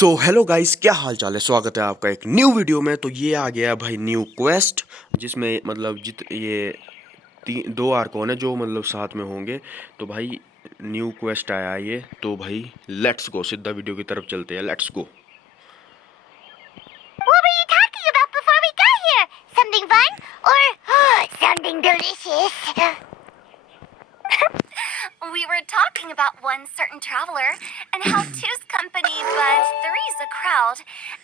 So hello guys, क्या हाल चाल है। स्वागत है आपका एक न्यू वीडियो में। तो ये आ गया भाई न्यू क्वेस्ट, जिसमें मतलब दो आर्कोन है जो मतलब साथ में होंगे। तो भाई न्यू क्वेस्ट आया है ये। तो भाई लेट्स गो, सीधा वीडियो की तरफ चलते हैं। Let's go. What were you talking about before we got here? Something fun? Or something delicious? We were talking about one certain traveler and how two's company but three's a crowd,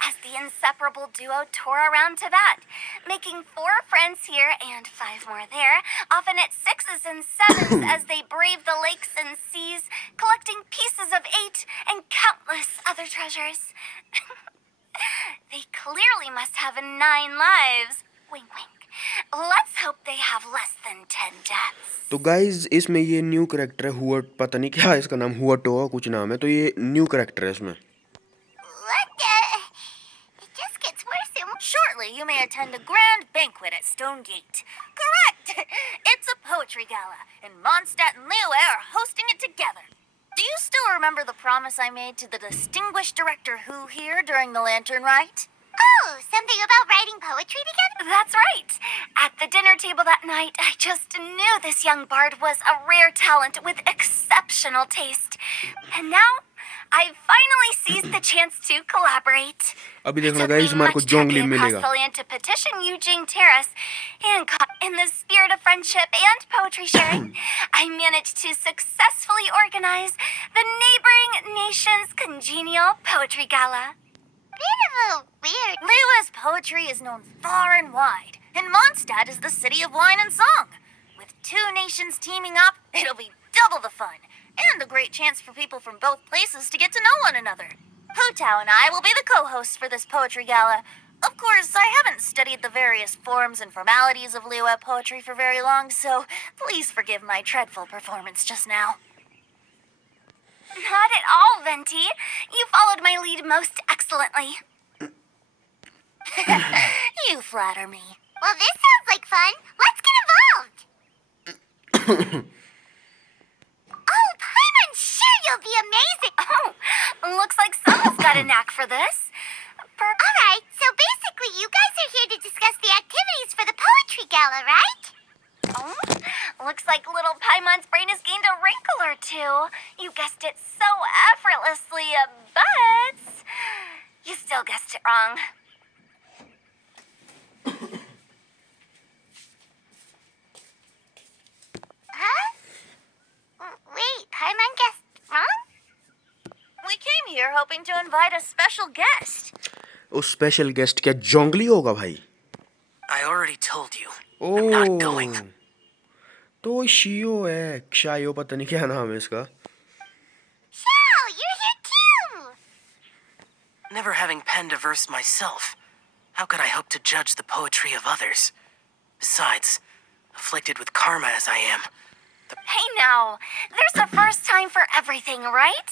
as the inseparable duo tore around Tibet, making 4 friends here and 5 more there, often at 6s and 7s as they brave the lakes and seas, collecting pieces of 8 and countless other treasures. They clearly must have 9 lives. Wink, wink. Let's hope they have less than 10 deaths. तो guys इसमें ये new character है हुआ, पता नहीं क्या है इसका नाम, हुआ टोआ कुछ नाम है। तो ये न्यू करेक्टर है इसमें। What the? It just gets worse and worse. Shortly, you may attend a grand banquet at Stonegate. Correct! It's a poetry gala, and Mondstadt and Liyue are hosting it together. Do you still remember the promise I made to the distinguished director Who here during the Lantern Rite? Oh, something about writing poetry together? That's right. At the dinner table that night, I just knew this young bard was a rare talent with exceptional taste. And now, I've finally seized the chance to collaborate. अभी It देखना took guys me हमारे को much जोंगली trekking मिलेगा। across the land to petition Eugene Terrace, and in the spirit of friendship and poetry sharing, I managed to successfully organize the neighboring nation's congenial poetry gala. Bit of a weird. Liyue's poetry is known far and wide, and Mondstadt is the city of wine and song. With 2 nations teaming up, it'll be double the fun, and a great chance for people from both places to get to know one another. Hu Tao and I will be the co-hosts for this poetry gala. Of course, I haven't studied the various forms and formalities of Liyue poetry for very long, so please forgive my dreadful performance just now. Not at all, Venti. You followed my lead most excellently. You flatter me. Well, this sounds like fun. Let's get involved. Oh, Paimon, sure you'll be amazing. Oh, looks like someone's got a knack for this. All right, so basically you guys are here to discuss the activities for the poetry gala, right? Oh, looks like little Paimon's brain has gained a wrinkle or two. You guessed it so effortlessly, but you still guessed it wrong. Huh? Wait, Paimon guessed wrong? We came here hoping to invite a special guest. उस special guest क्या जोंगली होगा भाई? I already told you. Oh, I'm not going. तो शियो है, शायो पता नहीं क्या नाम है इसका। Xiao, you're here too. Never having penned a verse myself, how could I hope to judge the poetry of others? Besides, afflicted with karma as I am, Hey now, there's a first time for everything, right?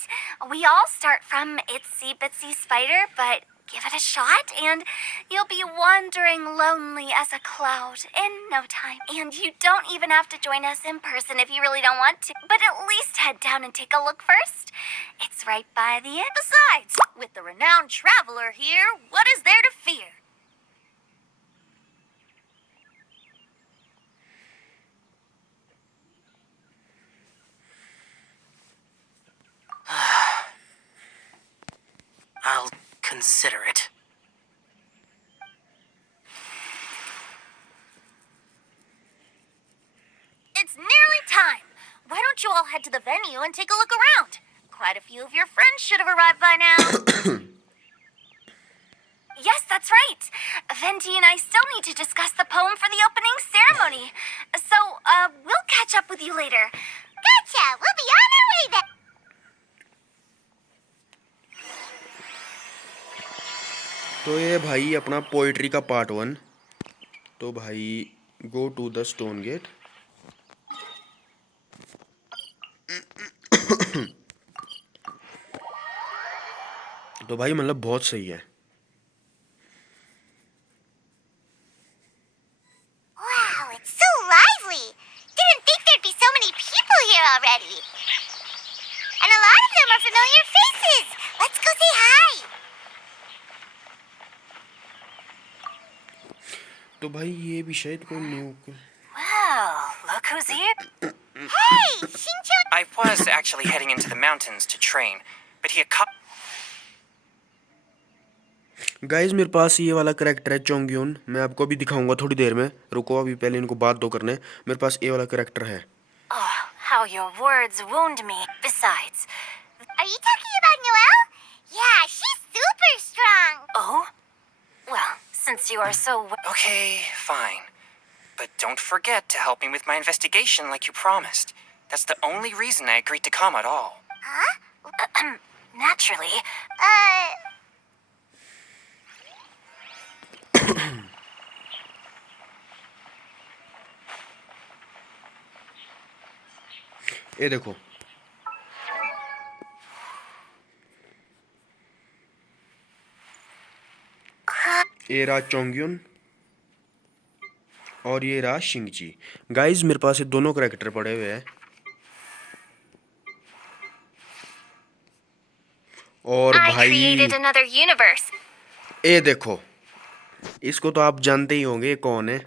We all start from itsy bitsy spider, but give it a shot and you'll be wandering lonely as a cloud in no time. And you don't even have to join us in person if you really don't want to, but at least head down and take a look first. It's right by the end. Besides, with the renowned traveler here, what is there to fear? I'll consider it. It's nearly time. Why don't you all head to the venue and take a look around? Quite a few of your friends should have arrived by now. Yes, that's right. Venti and I still need to discuss the poem for the opening ceremony. So, we'll catch up with you later. Gotcha! We'll be on our way then. तो ये भाई अपना poetry का part 1। तो भाई go to the stone gate. तो भाई मतलब बहुत सही है। Wow, it's so lively. Didn't think there'd be so many people here already. And a lot of them are familiar faces. Let's go say hi. तो भाई ये भी शायद कोई new. Well, look who's here. I was actually heading into the mountains to train, but he accompanied. Guys मेरे पास ये वाला character है चोंग्यून, मैं आपको अभी दिखाऊंगा थोड़ी देर में, रुको अभी पहले इनको बात दो करने। मेरे पास ये वाला करेक्टर है। Oh, how your words wound me. Besides, are you talking about Noelle? Yeah, she's super strong. Oh? Well, since you are so... Okay, fine. But don't forget to help me with my investigation like you promised. That's the only reason I agreed to come at all. Huh? Naturally. ये देखो, ये रहा चोंग्यून और ये रहा शिंगची। Guys मेरे पास ये दोनों करेक्टर पड़े हुए हैं। और I भाई created another universe. ये देखो, इसको तो आप जानते ही होंगे ये कौन है,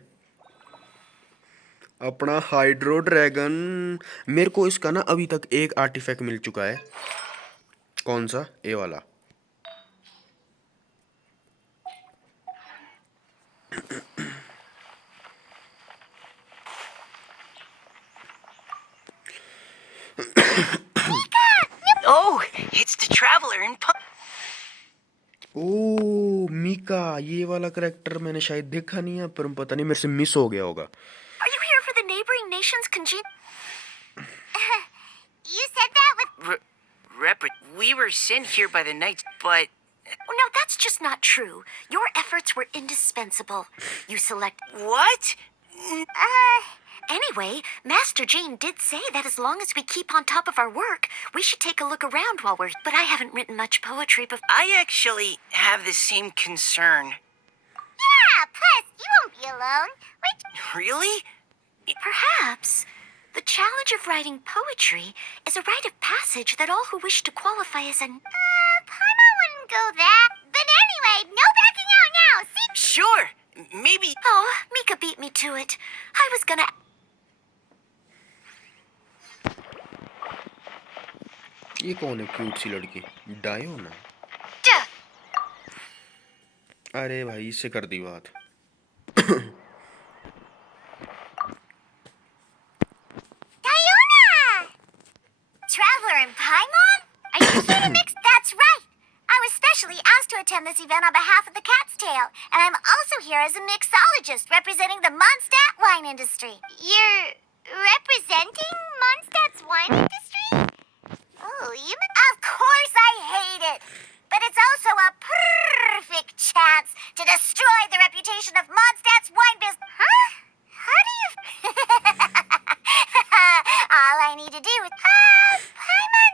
अपना हाइड्रो ड्रैगन। मेरे को इसका ना अभी तक एक आर्टिफैक्ट मिल चुका है। कौन सा? ये वाला। Oh, it's the traveler in. ओ मीका, ये वाला करेक्टर मैंने शायद देखा नहीं है, पर पता नहीं मेरे से मिस हो गया होगा। Are you here for the neighboring nations You said that with... We were sent here by the knights, but. Oh, no, that's just not true. Your efforts were indispensable. You select... What? Anyway, Master Jane did say that as long as we keep on top of our work, we should take a look around while we're... But I haven't written much poetry before. I actually have the same concern. Yeah, plus, you won't be alone. Really? Perhaps. The challenge of writing poetry is a rite of passage that all who wish to qualify as an... Paimon wouldn't go that. But anyway, no backing out now. See? Sure. Maybe. Oh, Mika beat me to it. I was gonna... ये कौन है cute सी लड़की? डायो ना? Duh. अरे भाई इससे कर दी बात। Diona! Traveler and Paimon? Are you here to mix? That's right. I was specially asked to attend this event on behalf of the Cat's Tail, and I'm also here as a mixologist representing the Mondstadt wine industry. You're representing Mondstadt's wine industry? Oh, you... Of course I hate it. But it's also a perfect chance to destroy the reputation of Mondstadt's wine business. Huh? How do you... All I need to do is... Paimon...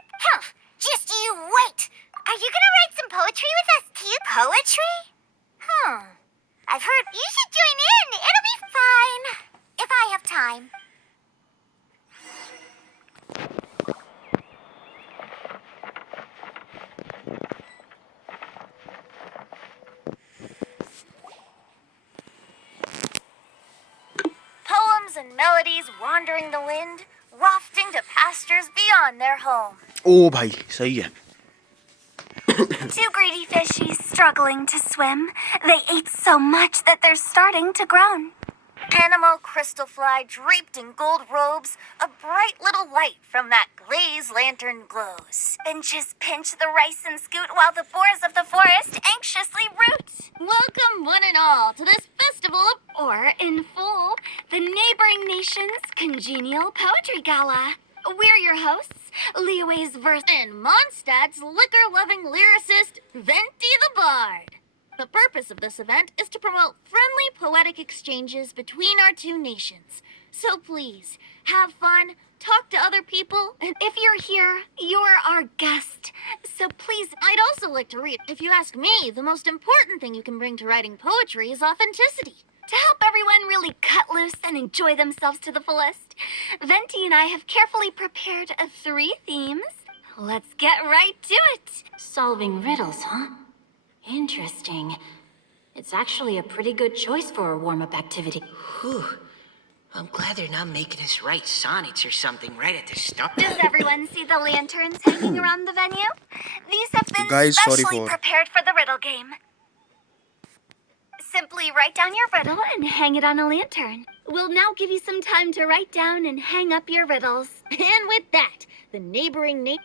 Just you wait. Are you gonna write some poetry with us too? Poetry? I've heard... You should join in. It'll be fine. If I have time. Poems and melodies wandering the wind, wafting to pastures beyond their home. ओ भाई सही है। Two greedy fishies struggling to swim. They ate so much that they're starting to groan. Animal crystal fly draped in gold robes, a bright little light from that glaze lantern glows. Benches pinch the rice and scoot while the boars of the forest anxiously root. Welcome one and all to this festival or in full, the neighboring nations' congenial poetry gala. We're your hosts, Liyue's verse and Mondstadt's liquor-loving lyricist, Venti the Bard. The purpose of this event is to promote friendly poetic exchanges between our two nations. So please, have fun, talk to other people, and if you're here, you're our guest. So please, I'd also like to read. If you ask me, the most important thing you can bring to writing poetry is authenticity. To help everyone really cut loose and enjoy themselves to the fullest, Venti and I have carefully prepared 3 themes. Let's get right to it. Solving riddles, huh? Interesting. It's actually a pretty good choice for a warm-up activity. Whew. I'm glad they're not making us write sonnets or something right at the start. Does everyone see the lanterns hanging around the venue? These have been Guys, sorry specially for prepared for the riddle game. Simply write down your riddle and hang it on a lantern. We'll now give you some time to write down and hang up your riddles. And with that, the neighboring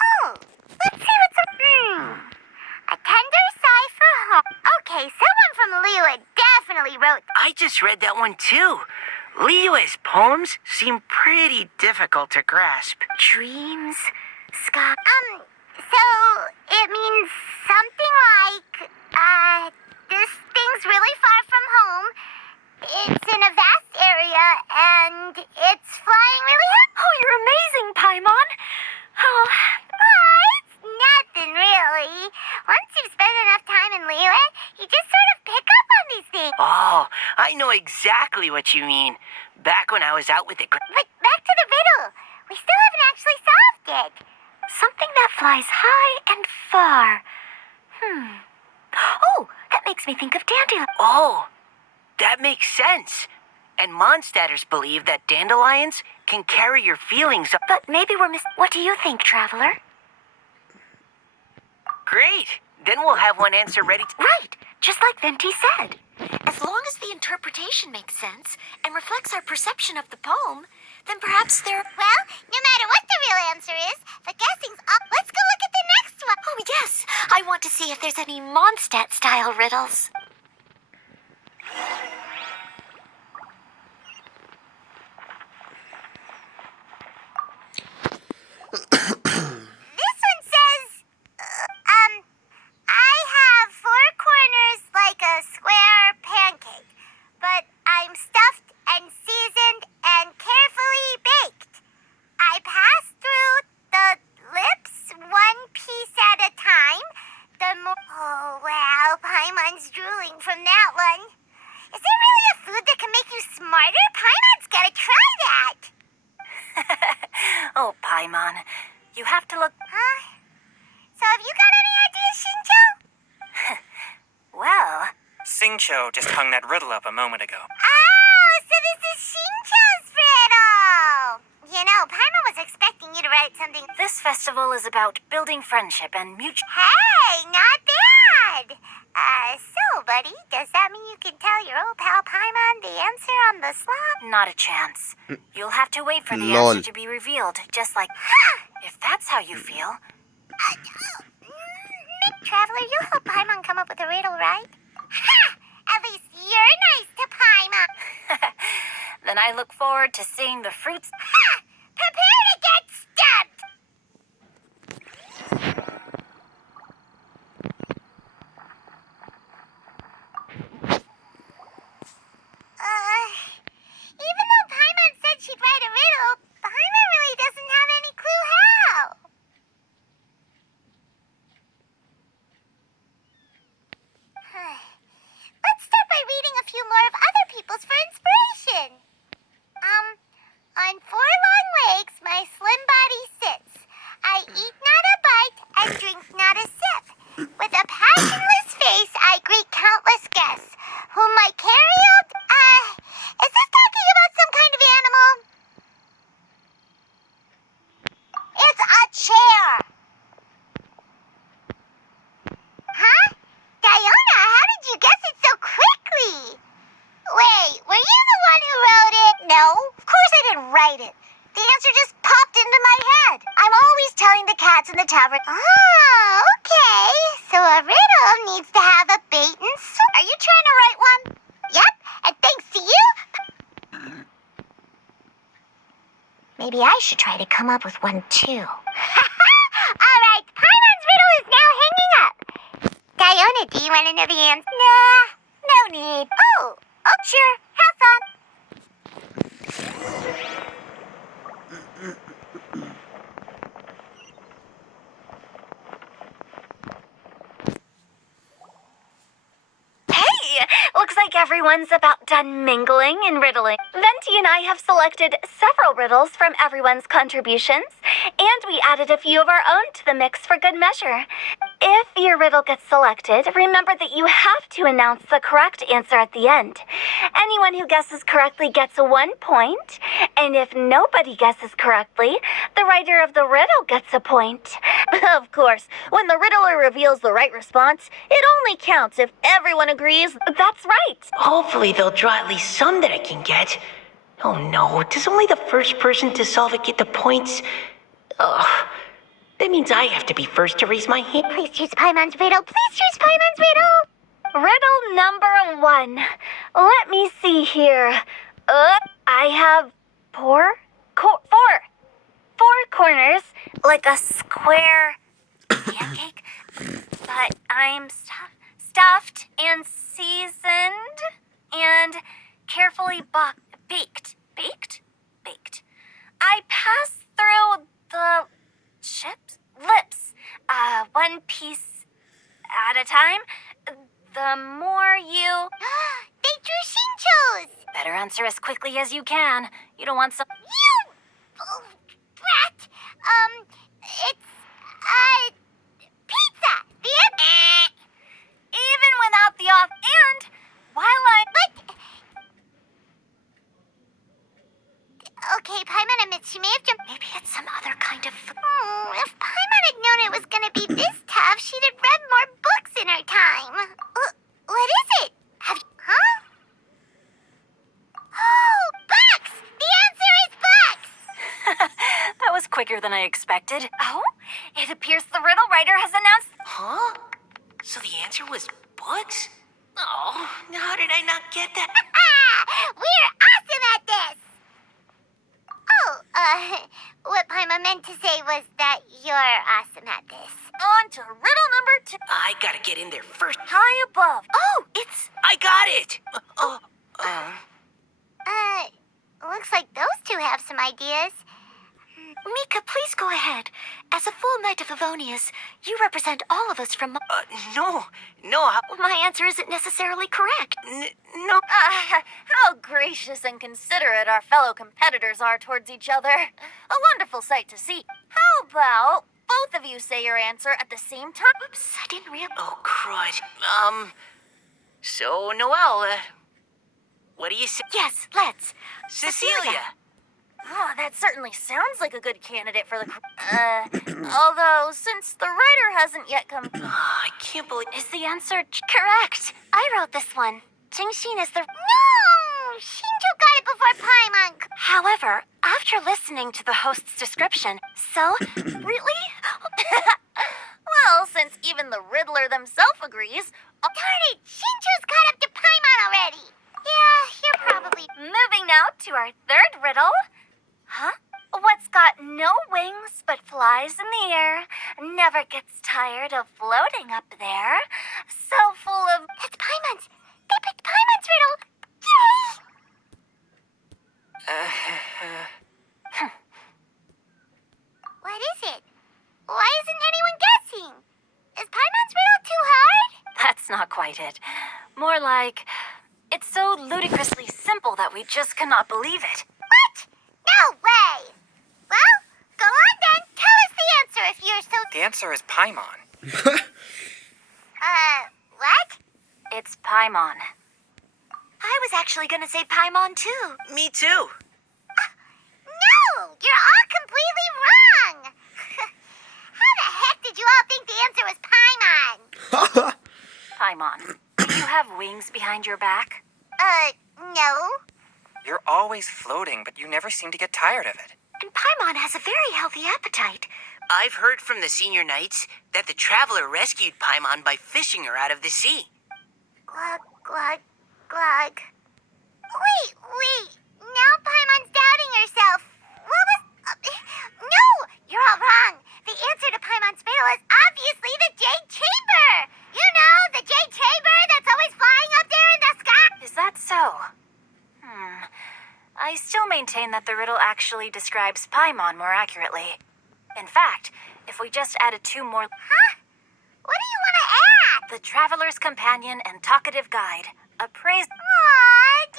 Oh, let's see what's up. A tender sigh for home. Okay, someone from Liyue definitely wrote. I just read that one too. Liyue's poems seem pretty difficult to grasp. Dreams, sky. So it means something like, this thing's really far from home. It's in a vast area, and it's flying really high. Oh, you're amazing, Paimon. Oh, it's nothing really. Once you've spent enough time in Liyue, you just sort of pick up on these things. Oh, I know exactly what you mean. Back when I was out with the... But back to the riddle. We still haven't actually solved it. Something that flies high and far. Oh, that makes me think of dandelion. Oh, that makes sense. And Mondstadters believe that dandelions can carry your feelings up. But maybe we're What do you think, Traveler? Great. Then we'll have one answer ready to... Right, just like Venti said. As long as the interpretation makes sense and reflects our perception of the poem, then perhaps there... Well, no matter what the real answer is, the guessing's up. Let's go look at the next one. Oh, yes! I want to see if there's any Mondstadt-style riddles. This one says, I have four corners like a square pancake, but I'm stuffed and seasoned and carefully baked. I pass through the lips one piece at a time. Oh, wow, Paimon's drooling from that one. Is there really a food that can make you smarter? Paimon's gotta try that. Oh, Paimon, you have to look... Huh? So have you got any ideas, Shinjo? Well... Singcho just hung that riddle up a moment ago. Oh, so this is Shinjo's riddle! You know, Paimon was expecting you to write something. This festival is about building friendship and mutual... Hey, not bad! So, buddy, does that mean you can tell your old pal Paimon the answer on the slot? Not a chance. You'll have to wait for the Lol. answer to be revealed, just like... If that's how you feel. Traveler, you'll help Paimon come up with a riddle, right? Ha! At least you're nice to Paimon. Then I look forward to seeing the fruits... Ha! Prepare to get stumped! Even though Paimon said she'd write a riddle, Paimon really doesn't have any clue how. Let's start by reading a few more of other people's for inspiration. On four long legs, my slim body sits. I eat not a bite and drink not a sip. With a passionless face, I greet countless guests, whom I carry out. Is this talking about some kind of animal? It's a chair. Huh? Diona, how did you guess it so quickly? Wait, were you the one who wrote it? No, of course I didn't write it. The answer just popped into my head. I'm always telling the cats in the tavern. Oh, okay. So a riddle needs to have a bait and switch. Are you trying to write one? Yep, and thanks to you. Maybe I should try to come up with one too. All right, Paimon's riddle is now hanging up. Diona, do you want to know the answer? Nah, no need. Oh, sure. Have fun. like everyone's about done mingling and riddling, Venti and I have selected several riddles from everyone's contributions, and we added a few of our own to the mix for good measure. If your riddle gets selected, remember that you have to announce the correct answer at the end. Anyone who guesses correctly gets 1 point, and if nobody guesses correctly, the writer of the riddle gets a point. Of course, when the riddler reveals the right response, it only counts if everyone agrees. That's right. Hopefully they'll draw at least some that I can get. Oh no, does only the first person to solve it get the points? Ugh. That means I have to be first to raise my hand. Please choose Paimon's riddle. Please choose Paimon's riddle. Riddle number 1. Let me see here. I have four corners, like a square pancake, but I'm stuffed and seasoned and carefully baked. Baked. I pass through the lips, 1 piece at a time. The more you... They drew Shinchos! Better answer as quickly as you can. You don't want some... You! Oh, brat! It's, pizza! The Even without the off... And while I... But... Okay, Paimon admits she may have jumped... Maybe it's some other kind of... if Paimon had known it was gonna be this tough, she'd have read more books in her time. What is it? Huh? Oh, bucks! The answer is bucks! That was quicker than I expected. Oh? It appears the riddle writer has announced... Huh? So the answer was books? Oh, how did I not get that? We're awesome at this! Oh, what Paimon meant to say was that you're awesome at this. On to riddle number 2. I gotta get in there first. High above. Oh, it's... I got it! Looks like those two have some ideas. Mika, please go ahead. As a full Knight of Avonius, you represent all of us from... No, My answer isn't necessarily correct. no. How gracious and considerate our fellow competitors are towards each other. A wonderful sight to see. How about both of you say your answer at the same time? Oops, I didn't realize... Oh, crud. So, Noelle, what do you say? Yes, let's. Cecilia! Oh, that certainly sounds like a good candidate for the... although, since the writer hasn't yet come... I can't believe... Is the answer correct? I wrote this one. Jingxin is the... No! Shinjo got it before Paimon. However, after listening to the host's description, really? Well, since even the Riddler themselves agrees... Darn it! Shinjo's caught up to Paimon already. Yeah, you're probably... Moving now to our third riddle. Huh? What's got no wings but flies in the air, never gets tired of floating up there, so full of... That's Paimon's. They picked Paimon's riddle. Yay! What is it? Why isn't anyone guessing? Is Paimon's riddle too hard? That's not quite it. More like, it's so ludicrously simple that we just cannot believe it. What? No way! Well, go on then. Tell us the answer if you're so... The answer is Paimon. What? It's Paimon. I was actually gonna say Paimon too. Me too. No! You're all completely wrong! How the heck did you all think the answer was Paimon? Paimon, do you have wings behind your back? No. You're always floating, but you never seem to get tired of it. And Paimon has a very healthy appetite. I've heard from the senior knights that the Traveler rescued Paimon by fishing her out of the sea. Glug, glug, glug. Wait. Now Paimon's doubting herself. What was... no! You're all wrong. The answer to Paimon's riddle is obviously the Jade Chamber. You know, the Jade Chamber that's always flying up there in the sky. Is that so? I still maintain that the riddle actually describes Paimon more accurately. In fact, if we just added 2 more... Huh? What do you want to add? The Traveler's Companion and Talkative Guide, appraisal. Aw,